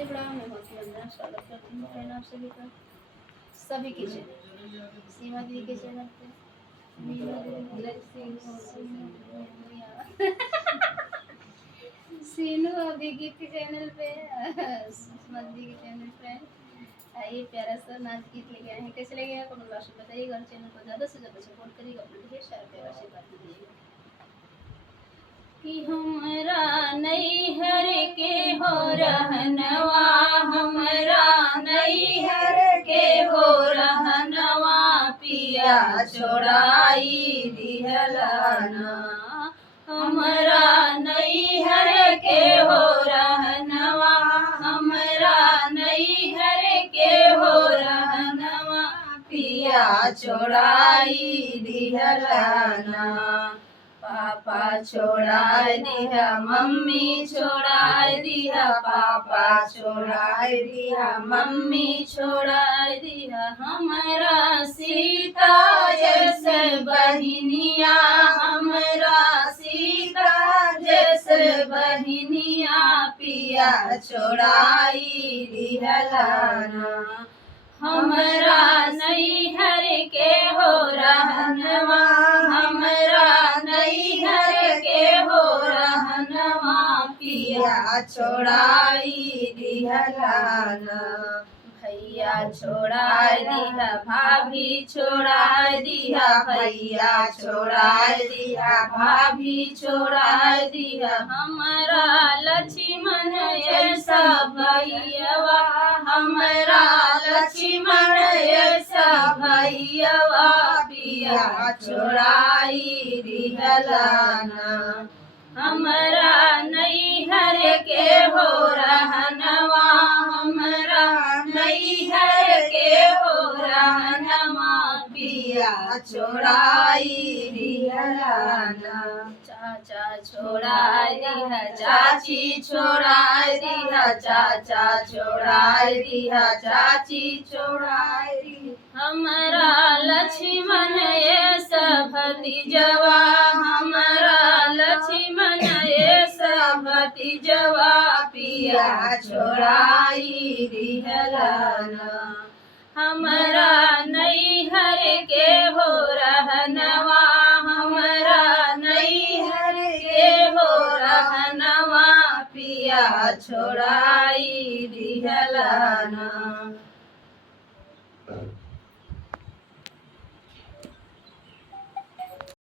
नमस्ते प्रणाम, मैं होती वंदना, स्वागत करती हूँ फ्रेंड आप सभी का, सभी के चैनल सीमा दीदी के चैनल पे, सीनू अभी के चैनल पे, सुषमा दीदी के चैनल पे। ये प्यारा सा नाच गीत लेके आए हैं, कैसे लगे आप कमेंट बॉक्स में बताइएगा और चैनल को ज़्यादा से ज़्यादा सपोर्ट करिएगा, अपना ढेर सारा प्यारा आशीर्वाद दीजिएगा। कि हमरा नैहर के हो रहनवा, हमरा नैहर के हो रहनवा, पिया छोड़ाई दिहलना। हमरा नैहर के हो रहनवा, हमरा नैहर के हो रहनवा, पिया छोड़ाई दिहलना। पापा छोड़ाए दिया, मम्मी छोड़ाए दिया, पापा छोड़ाए दिया, मम्मी छोड़ाए दिया। हमरा सीता जैसे बहिनिया, हमरा सीता जैसे बहिनिया, पिया छोड़ाई दिहलना। हमरा नैहर के हो रहनवा, हमरा नैहर के हो रहनवा, पिया छोड़ाई दिहलना। भैया छोड़ाए दिया, भाभी छोड़ाए दिया, भैया छोड़ाए दिया, भाभी छोड़ाए दिया। हमरा लक्ष्मण ऐसा भैयावा, हमरा लक्ष्मण ऐसा भैयावा, पिया छोड़ाई दिहलना। हमरा नैहर के हो रहनवा, हमरा नैहर के हो रहनवा, पिया छोड़ाई दिहलना। चाचा छोड़ाए दिया, चाची छोड़ाए दिया, चाचा छोड़ाए दिया, चाची छोड़ाए दिया। हमरा लक्ष्मण ऐसा भतीजवा, हमरा लक्ष्मण ऐसा भतीजवा, पिया छोड़ाई दिहलना। हमरा नैहर के हो रहनवा, हमरा नैहर के हो रहनवा, पिया छोड़ाई दिहलना।